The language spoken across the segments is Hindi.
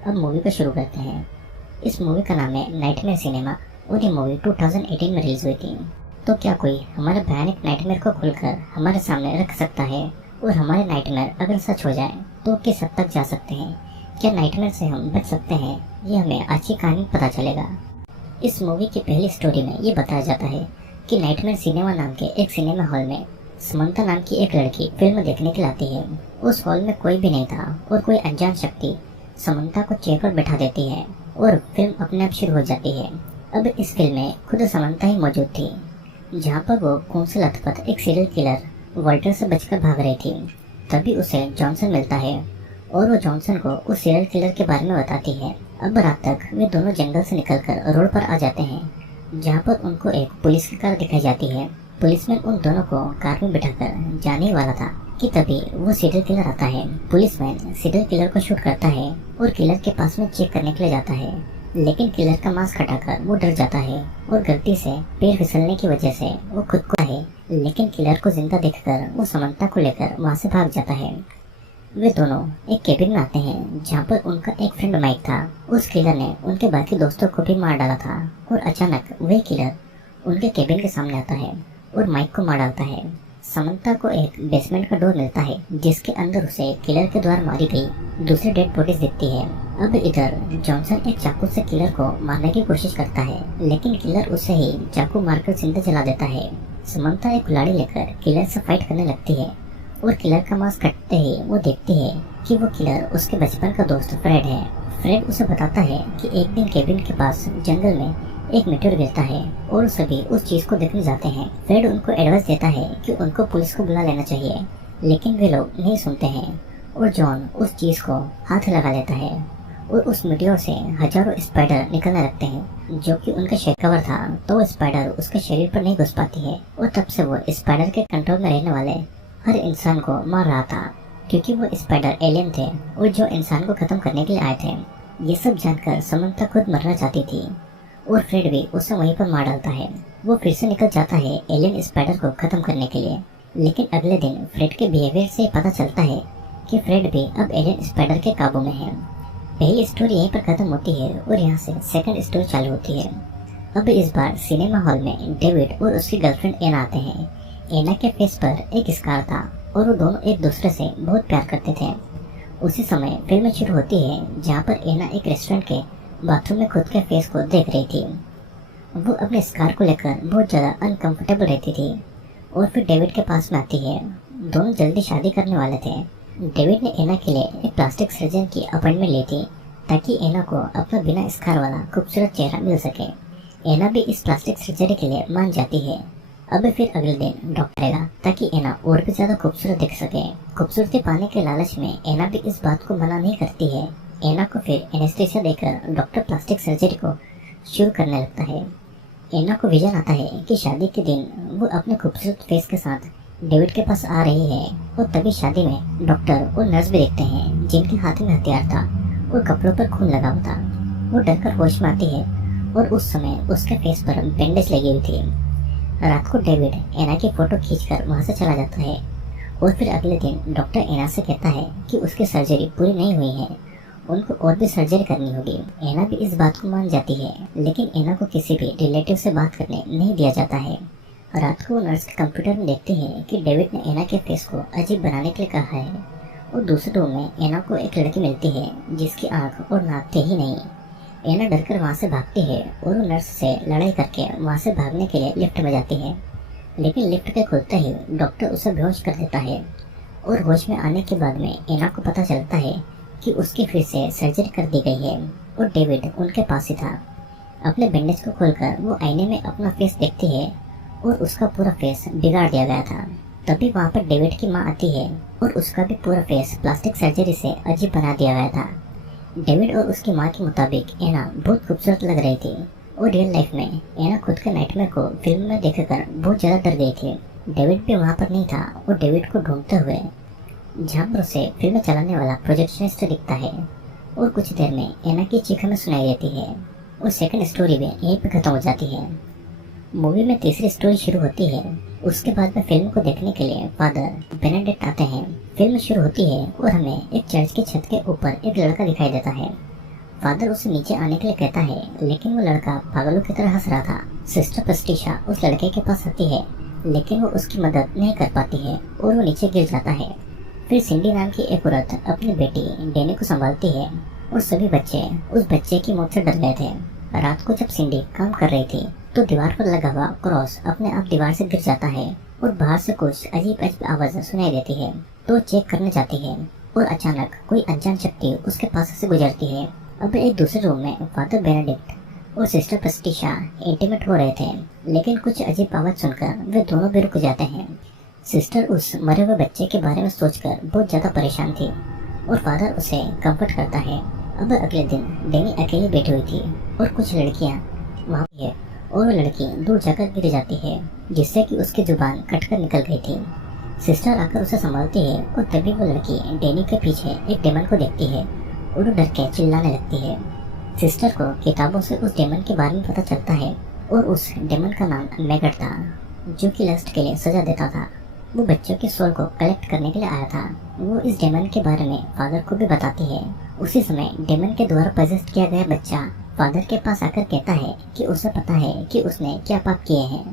अब मूवी को शुरू करते हैं। इस मूवी का नाम है नाइटमेयर सिनेमा और ये मूवी 2018 में रिलीज हुई थी। तो क्या कोई हमारे भयानक नाइटमेयर को खुलकर हमारे सामने रख सकता है, और हमारे नाइटमेयर अगर सच हो जाए तो किस हद तक जा सकते हैं? क्या नाइटमेयर से हम बच सकते हैं? ये हमें आज की कहानी पता चलेगा। इस मूवी की पहली स्टोरी में ये बताया जाता है कि नाइटमेयर सिनेमा नाम के एक सिनेमा हॉल में समंता नाम की एक लड़की फिल्म देखने के लिए आती है। उस हॉल में कोई भी नहीं था और कोई अनजान शक्ति समंता को चेयर पर बैठा देती है और फिल्म अपने आप शुरू हो जाती है। अब इस फिल्म में खुद समंता ही मौजूद थी, जहाँ पर वो खून से लथपथ एक सीरियल किलर वॉल्टर से बचकर भाग रही थी। तभी उसे जॉनसन मिलता है और वो जॉनसन को उस सीरियल किलर के बारे में बताती है। अब रात तक वे दोनों जंगल से निकलकर रोड पर आ जाते हैं, जहाँ पर उनको एक पुलिस की कार दिखाई जाती है। पुलिसमैन उन दोनों को कार में बिठाकर जाने ही वाला था कि तभी वो सीरियल किलर आता है। पुलिसमैन सीरियल किलर को शूट करता है और किलर के पास में चेक करने के लिए जाता है, लेकिन किलर का मास्क हटाकर वो डर जाता है और गलती से पैर फिसलने की वजह से वो खुद को है। लेकिन किलर को जिंदा देखकर वो समंता को लेकर वहाँ से भाग जाता है। वे दोनों एक केबिन में आते हैं, जहाँ पर उनका एक फ्रेंड माइक था। उस किलर ने उनके बाकी दोस्तों को भी मार डाला था और अचानक वही किलर उनके केबिन के सामने आता है और माइक को मार डालता है। समंता को एक बेसमेंट का डोर मिलता है, जिसके अंदर उसे किलर के द्वारा मारी गई दूसरी डेड बॉडीज दिखती है। अब इधर जॉनसन एक चाकू से किलर को मारने की कोशिश करता है, लेकिन किलर उसे ही चाकू मारकर जिंदा जला देता है। समंता एक कुल्हाड़ी लेकर किलर से फाइट करने लगती है और किलर का मास्क कटते ही वो देखती है कि वो किलर उसके बचपन का दोस्त फ्रेड है। फ्रेड उसे बताता है कि एक दिन केबिन के पास जंगल में एक मीटर गिरता है और सभी उस चीज को देखने जाते हैं। फ्रेड उनको एडवाइस देता है कि उनको पुलिस को बुला लेना चाहिए, लेकिन वे लोग नहीं सुनते हैं और जॉन उस चीज को हाथ लगा लेता है और उस मीटियोर से हजारों स्पाइडर निकलने लगते हैं, जो कि उनका शेड कवर था। तो वो स्पाइडर उसके शरीर पर नहीं घुस पाती है और तब से वो स्पाइडर के कंट्रोल में रहने वाले हर इंसान को मार रहा था, क्योंकि वो स्पाइडर एलियन थे और जो इंसान को खत्म करने के लिए आए थे। ये सब जानकर समंता खुद मरना चाहती थी और फ्रेड भी उसे वहीं पर मार डालता है। वो फिर से निकल जाता है एलियन स्पाइडर को खत्म करने के लिए, लेकिन अगले दिन फ्रेड के बिहेवियर से पता चलता है कि फ्रेड भी अब एलियन स्पाइडर के काबू में है। पहली स्टोरी यहीं पर खत्म होती है और यहाँ से सेकंड स्टोरी चालू होती है। अब इस बार सिनेमा हॉल में डेविड और उसकी गर्लफ्रेंड एना आते हैं। एना के फेस पर एक स्कार था और वो दोनों एक दूसरे से बहुत प्यार करते थे। उसी समय फिल्म शुरू होती है, जहाँ पर एना एक रेस्टोरेंट के बाथरूम में खुद के फेस को देख रही थी। वो अपने स्कार को लेकर बहुत ज़्यादा अनकंफर्टेबल रहती थी और फिर डेविड के पास में आती है। दोनों जल्दी शादी करने वाले थे। डेविड ने एना के लिए एक प्लास्टिक सर्जन की अपॉइंटमेंट ली थी, ताकि एना को अपना बिना स्कार वाला खूबसूरत चेहरा मिल सके। एना भी इस प्लास्टिक सर्जरी के लिए मान जाती है। अब फिर अगले दिन डॉक्टर आएगा ताकि एना और भी ज्यादा खूबसूरत दिख सके। खूबसूरती पाने के लालच में एना भी इस बात को मना नहीं करती है। एना को फिर एनेस्थीसिया देकर डॉक्टर प्लास्टिक सर्जरी को शुरू करने लगता है। एना को विजन आता है कि शादी के दिन वो अपने खूबसूरत फेस के साथ डेविड के पास आ रही है और तभी शादी में डॉक्टर और नर्स भी देखते हैं, जिनके हाथ में हथियार था और कपड़ों पर खून लगा हुआ था। वो डरकर होश में आती है और उस समय उसके फेस पर बैंडेज लगी हुई थी। रात को डेविड एना की फोटो खींचकर वहां से चला जाता है और फिर अगले दिन डॉक्टर एना से कहता है कि उसकी सर्जरी पूरी नहीं हुई है, उनको और भी सर्जरी करनी होगी। एना भी इस बात को मान जाती है, लेकिन एना को किसी भी रिलेटिव से बात करने नहीं दिया जाता है। रात को वो नर्स के कंप्यूटर में देखती है कि डेविड ने एना के फेस को अजीब बनाने के लिए कहा है और दूसरे रूम में एना को एक लड़की मिलती है जिसकी आंख और नाक थे ही नहीं। एना डरकर वहाँ से भागती है और वो नर्स से लड़ाई करके वहाँ से भागने के लिए लिफ्ट में जाती है, लेकिन लिफ्ट के खुलते ही डॉक्टर उसे बेहोश कर देता है और होश में आने के बाद में एना को पता चलता है कि उसकी फिर से सर्जरी कर दी गई है और डेविड उनके पास ही था। अपने बैंडेज को खोलकर वो आईने में अपना फेस देखती है और उसका पूरा फेस बिगाड़ दिया गया था। तभी वहाँ पर डेविड की माँ आती है और उसका भी पूरा फेस प्लास्टिक सर्जरी से अजीब बना दिया गया था। डेविड और उसकी माँ के मुताबिक एना बहुत खूबसूरत लग रही थी और रियल लाइफ में एना खुद के नाइटमेयर को फिल्म में देखकर बहुत ज़्यादा डर गई थी। डेविड भी वहाँ पर नहीं था और डेविड को ढूंढते हुए जहाँ पर उसे फिल्म चलाने वाला प्रोजेक्शनिस्ट दिखता है और कुछ देर में एना की चीख में सुनाई देती है और सेकंड स्टोरी भी यहीं पर खत्म हो जाती है। मूवी में तीसरी स्टोरी शुरू होती है। उसके बाद में फिल्म को देखने के लिए फादर बेनेडिक्ट आते हैं। फिल्म शुरू होती है और हमें एक चर्च की छत के ऊपर एक लड़का दिखाई देता है। फादर उसे नीचे आने के लिए कहता है, लेकिन वो लड़का पागलों की तरह हंस रहा था। सिस्टर पेस्टिशा उस लड़के के पास आती है, लेकिन वो उसकी मदद नहीं कर पाती है और वो नीचे गिर जाता है। फिर सिंडी नाम की एक औरत अपनी बेटी डेनी को संभालती है और सभी बच्चे उस बच्चे की मौत से डर गए थे। रात को जब सिंडी काम कर रही थी तो दीवार पर लगा हुआ क्रॉस अपने आप दीवार से गिर जाता है और बाहर से कुछ अजीब अजीब आवाज सुनाई देती है। तो चेक करने जाती है और अचानक कोई अनजान शक्ति उसके पास से गुजरती है। अब एक दूसरे रूम में फादर बेनेडिक्ट और सिस्टर पेस्टिशा इंटीमेट हो रहे थे, लेकिन कुछ अजीब आवाज सुनकर वे दोनों भी रुक जाते हैं। सिस्टर उस मरे हुए बच्चे के बारे में सोचकर बहुत ज्यादा परेशान थी और फादर उसे कंफर्ट करता है। अब अगले दिन डेनी अकेली बैठी हुई थी और कुछ लड़कियां वहाँ पे है और वो लड़की दूर जाकर गिर जाती है, जिससे कि उसकी जुबान कटकर निकल गई थी। सिस्टर आकर उसे संभालती है और तभी वो लड़की डेनी के पीछे एक डेमन को देखती है और वो डर के चिल्लाने लगती है। सिस्टर को किताबों से उस डेमन के बारे में पता चलता है और उस डेमन का नाम मैगट था, जो कि लस्ट के लिए सजा देता था। वो बच्चों के सोल को कलेक्ट करने के लिए आया था। वो इस डेमन के बारे में फादर को भी बताती है। उसी समय डेमन के द्वारा पजेस्ट किया गया बच्चा फादर के पास आकर कहता है कि उसे पता है कि उसने क्या पाप किए हैं।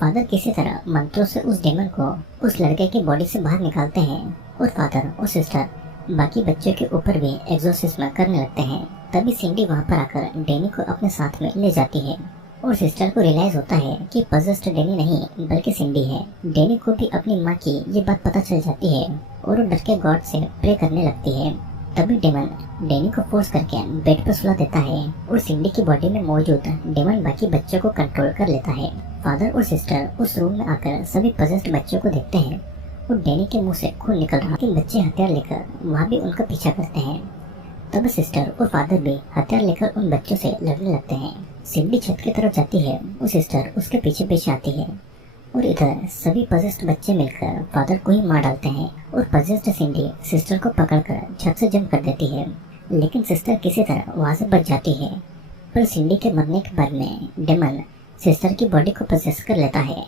फादर किसी तरह मंत्रों से उस डेमन को उस लड़के की बॉडी से बाहर निकालते हैं और फादर और सिस्टर बाकी बच्चों के ऊपर भी एक्सोर्सिज्म करने लगते हैं। तभी सिंडी वहाँ पर आकर डेनी को अपने साथ में ले जाती है और सिस्टर को रियलाइज होता है कि पजेस्ड डेनी नहीं बल्कि सिंडी है। डेनी को भी अपनी माँ की ये बात पता चल जाती है और वो डर के गॉड से प्रे करने लगती है। तभी डेमन डेनी को फोर्स करके बेड पर सुला देता है और सिंडी की बॉडी में मौजूद डेमन बाकी बच्चों को कंट्रोल कर लेता है। फादर और सिस्टर उस रूम में आकर सभी पजेस्ड बच्चों को देखते हैं और डेनी के मुंह से खून निकल रहा है कि बच्चे हथियार लेकर वहाँ भी उनका पीछा करते हैं। तब सिस्टर और फादर भी हथियार लेकर उन बच्चों से लड़ने लगते हैं। सिंडी छत की तरफ जाती है और सिस्टर उसके पीछे पीछे आती है और इधर सभी पजेस्ड बच्चे मिलकर फादर को ही मार डालते हैं और पजेस्ड सिंडी सिस्टर को पकड़कर छत से जंप कर देती है, लेकिन सिस्टर किसी तरह वहाँ से बच जाती है। पर सिंडी के मरने के बाद में डेमन सिस्टर की बॉडी को पजेस कर लेता है।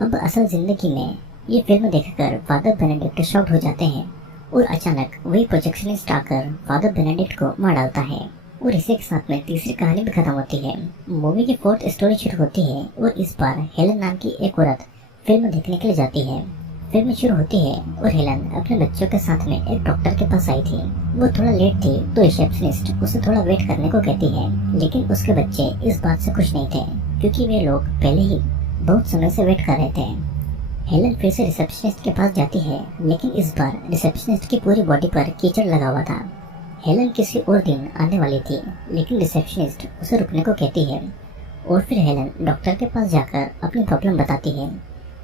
अब असल जिंदगी में ये फिल्म देखकर फादर बेनेडिक्ट शॉक्ड हो जाते हैं और अचानक वही प्रोजेक्शनिस्ट आकर फादर बेनेडिक्ट को मार डालता है और इसी के साथ में तीसरी कहानी भी खत्म होती है। मूवी की 4th स्टोरी शुरू होती है और इस बार हेलन नाम की एक औरत फिल्म देखने के लिए जाती है। फिल्म शुरू होती है और हेलन अपने बच्चों के साथ में एक डॉक्टर के पास आई थी। वो थोड़ा लेट थी तो रिसेप्शनिस्ट उसे थोड़ा वेट करने को कहती है, लेकिन उसके बच्चे इस बात से खुश नहीं थे क्योंकि वे लोग पहले ही बहुत समय से वेट कर रहे थे। हेलन फिर से रिसेप्शनिस्ट के पास जाती है, लेकिन इस बार रिसेप्शनिस्ट की पूरी बॉडी पर कीचड़ लगा हुआ था। हेलन किसी और दिन आने वाली थी, लेकिन रिसेप्शनिस्ट उसे रुकने को कहती है और फिर हेलन डॉक्टर के पास जाकर अपनी प्रॉब्लम बताती है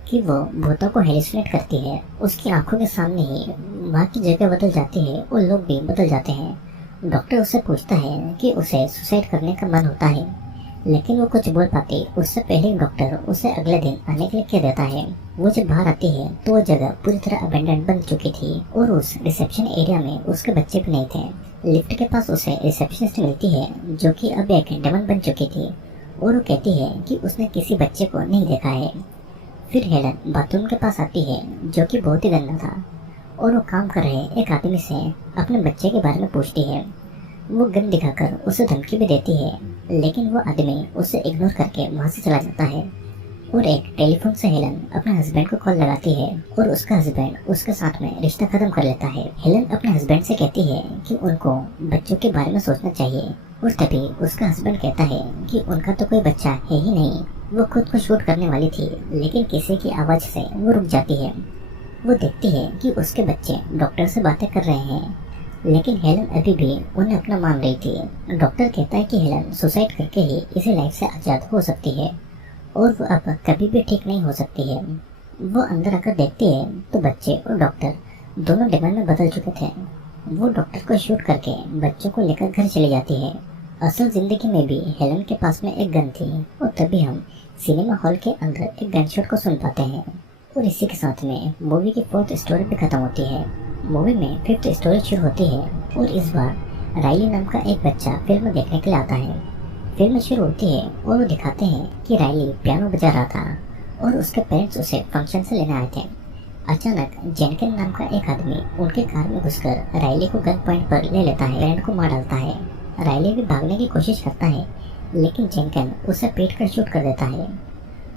कि वो भूतों को हेलिसिनेट करती है। उसकी आंखों के सामने ही वहाँ की जगह बदल जाती है और लोग भी बदल जाते हैं। डॉक्टर उससे पूछता है कि उसे सुसाइड करने का मन होता है, लेकिन वो कुछ बोल पाती उससे पहले डॉक्टर उसे अगले दिन आने के लिए कह देता है। वो जब बाहर आती है तो वो जगह पूरी तरह अबेंडन बन चुकी थी और उस रिसेप्शन एरिया में उसके बच्चे भी नहीं थे। लिफ्ट के पास उसे रिसेप्शनिस्ट मिलती है जो कि अब एक डेमन बन चुकी थी और वो कहती है कि उसने किसी बच्चे को नहीं देखा है। फिर हेलन बाथरूम के पास आती है जो कि बहुत ही गंदा था और वो काम कर रहे एक आदमी से अपने बच्चे के बारे में पूछती है। वो गन दिखाकर उसे धमकी भी देती है, लेकिन वो आदमी उसे इग्नोर करके वहाँ से चला जाता है और एक टेलीफोन से हेलन अपने हस्बैंड को कॉल लगाती है और उसका हस्बैंड उसके साथ में रिश्ता खत्म कर लेता है। हेलन अपने हस्बैंड से कहती है कि उनको बच्चों के बारे में सोचना चाहिए और तभी उसका हस्बैंड कहता है कि उनका तो कोई बच्चा है ही नहीं। वो खुद को शूट करने वाली थी, लेकिन किसी की आवाज से वो रुक जाती है। वो देखती है कि उसके बच्चे डॉक्टर से बातें कर रहे हैं, लेकिन हेलन अभी भी उन्हें अपना मान रही थी। डॉक्टर कहता है कि हेलन सुसाइड करके ही इसी लाइफ से आज़ाद हो सकती है और वो अब कभी भी ठीक नहीं हो सकती है। वो अंदर आकर देखती है तो बच्चे और डॉक्टर दोनों डेमन में बदल चुके थे। वो डॉक्टर को शूट करके बच्चों को लेकर घर चली जाती है। असल जिंदगी में भी हेलन के पास में एक गन थी और तभी हम सिनेमा हॉल के अंदर एक गन शॉट को सुन पाते हैं और इसी के साथ में मूवी की 4th स्टोरी भी खत्म होती है। मूवी में 5th स्टोरी शुरू होती है और इस बार राइली नाम का एक बच्चा फिल्म देखने के लिए आता है। फिल्म शुरू होती है और वो दिखाते हैं कि राइली पियानो बजा रहा था और उसके पेरेंट्स उसे फंक्शन से लेने आए थे। अचानक जेनकिन नाम का एक आदमी उनके कार में घुसकर राइली को गन पॉइंट पर ले लेता है, पेरेंट को मार डालता है। रायली भी भागने की कोशिश करता है, लेकिन जेंकन उसे पीट कर शूट कर देता है।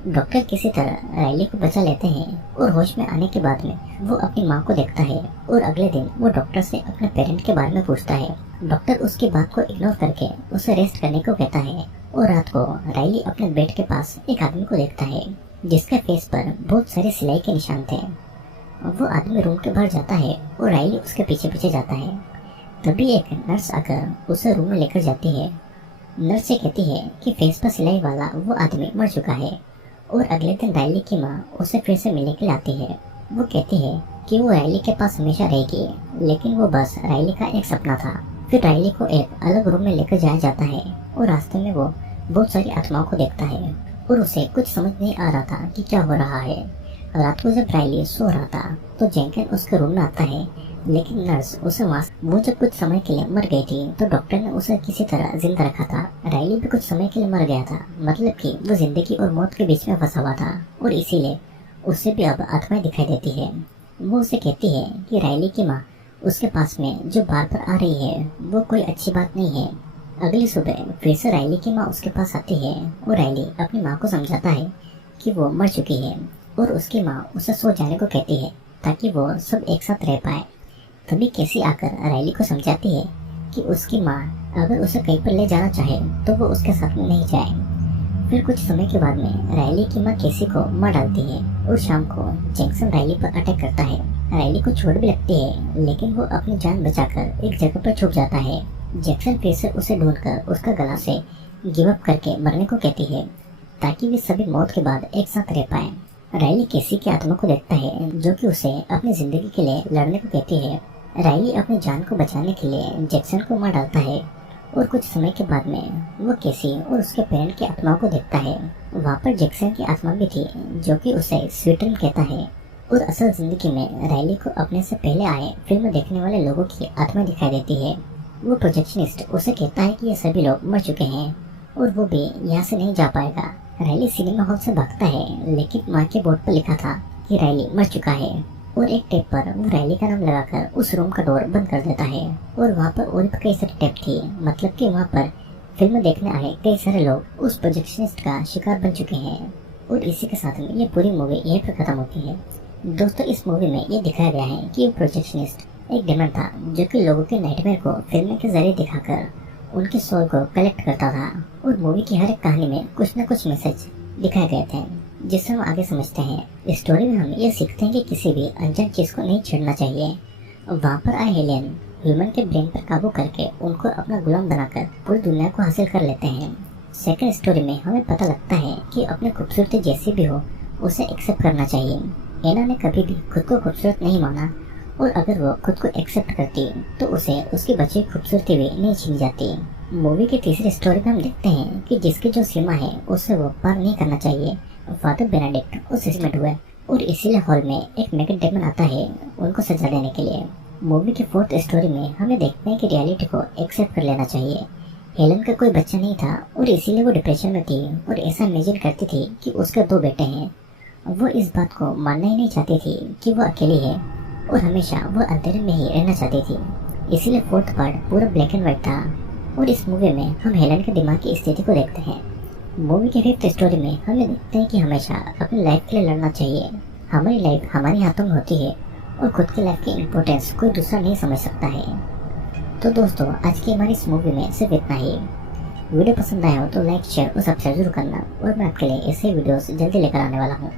डॉक्टर किसी तरह रायली को बचा लेते हैं और होश में आने के बाद में वो अपनी माँ को देखता है और अगले दिन वो डॉक्टर से अपने पेरेंट के बारे में पूछता है। डॉक्टर उसकी बात को इग्नोर करके उसे रेस्ट करने को कहता है और रात को रायली अपने बेड के पास एक आदमी को देखता है जिसके फेस पर बहुत सारे सिलाई के निशान थे। वो आदमी रूम के बाहर जाता है और रायली उसके पीछे पीछे जाता है। तभी एक नर्स आकर उसे रूम में लेकर जाती है। नर्स से कहती है कि फेस पर सिलाई वाला वो आदमी मर चुका है और अगले दिन रायली की माँ उसे फिर से मिलने के लिए आती है। वो कहती है कि वो रायली के पास हमेशा रहेगी, लेकिन वो बस रायली का एक सपना था। फिर रायली को एक अलग रूम में लेकर जाया जाता है और रास्ते में वो बहुत सारी आत्माओं को देखता है और उसे कुछ समझ नहीं आ रहा था कि क्या हो रहा है। रात को जब रायली सो रहा था तो जेंकन उसके रूम में आता है, लेकिन नर्स उसे वो जब कुछ समय के लिए मर गई थी तो डॉक्टर ने उसे किसी तरह जिंदा रखा था। रायली भी कुछ समय के लिए मर गया था, मतलब कि वो जिंदगी और मौत के बीच में फंसा हुआ था और इसीलिए उसे भी अब आत्माएं दिखाई देती है। वो उसे कहती है कि रायली की माँ उसके पास में जो बार बार आ रही है वो कोई अच्छी बात नहीं है। अगली सुबह फिर से रायली की माँ उसके पास आती है और रायली अपनी माँ को समझाता है कि वो मर चुकी है और उसकी माँ उसे सो जाने को कहती है ताकि वो सब एक साथ रह पाए। तभी कैसी आकर रायली को समझाती है कि उसकी माँ अगर उसे कहीं पर ले जाना चाहे तो वो उसके साथ में नहीं जाए। फिर कुछ समय के बाद में रायली की माँ कैसी को मार डालती है और शाम को जैक्सन रायली पर अटैक करता है। रायली को चोट भी लगती है, लेकिन वो अपनी जान बचाकर एक जगह पर छुप जाता है। जैक्सन फिर से उसे ढूंढकर उसका गला से गिव अप करके मरने को कहती है ताकि वे सभी मौत के बाद एक साथ रह पाए। रायली कैसी की आत्मा को देखता है जो कि उसे अपनी जिंदगी के लिए लड़ने को कहती है। रायली अपनी जान को बचाने के लिए जैक्सन को मार डालता है और कुछ समय के बाद में वो कैसी और उसके पेरेंट की आत्माओं को देखता है। वहाँ पर जैक्सन की आत्मा भी थी जो कि उसे स्वीट ड्रीम कहता है और असल जिंदगी में रायली को अपने से पहले आए फिल्म देखने वाले लोगों की आत्मा दिखाई देती है। वो प्रोजेक्शनिस्ट उसे कहता है कि ये सभी लोग मर चुके हैं और वो भी यहाँ से नहीं जा पाएगा। रायली सिनेमा हॉल से भागता है, लेकिन माँ के बोर्ड पर लिखा था कि रायली मर चुका है और एक टेप पर वो रायली का नाम लगाकर उस रूम का डोर बंद कर देता है। और वहाँ पर और भी कई सारी टेप थी, मतलब कि वहाँ पर फिल्म देखने आए कई सारे लोग उस प्रोजेक्शनिस्ट का शिकार बन चुके हैं। और इसी के साथ में ये पूरी मूवी यहीं पर खत्म होती है। दोस्तों, इस मूवी में ये दिखाया गया है कि वो प्रोजेक्शनिस्ट एक डेमन था जो कि लोगों के नाइटमेयर को फिल्म के जरिए दिखाकर उनके सोल को कलेक्ट करता था। और मूवी की हर एक कहानी में कुछ न कुछ मैसेज दिखाए गए थे जिससे हम आगे समझते हैं। इस स्टोरी में हम ये सीखते हैं कि किसी भी अनजान चीज को नहीं छेड़ना चाहिए। वहाँ पर आए एलियन ह्यूमन के ब्रेन पर काबू करके उनको अपना गुलाम बनाकर पूरी दुनिया को हासिल कर लेते हैं। सेकंड स्टोरी में हमें पता लगता है कि अपनी खूबसूरती जैसी भी हो उसे एक्सेप्ट करना चाहिए। एना ने कभी भी खुद को खूबसूरत नहीं माना और अगर वो खुद को एक्सेप्ट करती तो उसे उसकी बची खूबसूरती भी नहीं छीन जाती। मूवी की तीसरी स्टोरी में हम देखते हैं कि जिसकी जो सीमा है उसे वो पार नहीं करना चाहिए। फादर बेनेडिक्ट उस में हुए और इसीलिए हॉल में एक नेगेटिव डेमन आता है उनको सजा देने के लिए। मूवी की फोर्थ स्टोरी में हमें देखते हैं कि रियलिटी को एक्सेप्ट कर लेना चाहिए। हेलन का कोई बच्चा नहीं था और इसीलिए वो डिप्रेशन में थी और ऐसा इमेजिन करती थी कि उसके 2 बेटे हैं। वो इस बात को मानना ही नहीं चाहती थी कि वो अकेली है और हमेशा वो अंधेरे में ही रहना चाहती थी। इसीलिए फोर्थ पार्ट पूरा ब्लैक एंड व्हाइट था। और इस मूवी में हम हेलन के दिमाग की स्थिति को देखते हैं। मूवी के फिफ्थ स्टोरी में हमें देखते हैं कि हमेशा अपनी लाइफ के लिए लड़ना चाहिए। हमारी लाइफ हमारे हाथों में होती है और खुद की लाइफ की इम्पोर्टेंस कोई दूसरा नहीं समझ सकता है। तो दोस्तों, आज की हमारी इस मूवी में सिर्फ इतना ही। वीडियो पसंद आया हो तो लाइक, शेयर और सब्सक्राइब जरूर करना और मैं आपके लिए ऐसे वीडियोस जल्दी लेकर आने वाला हूँ।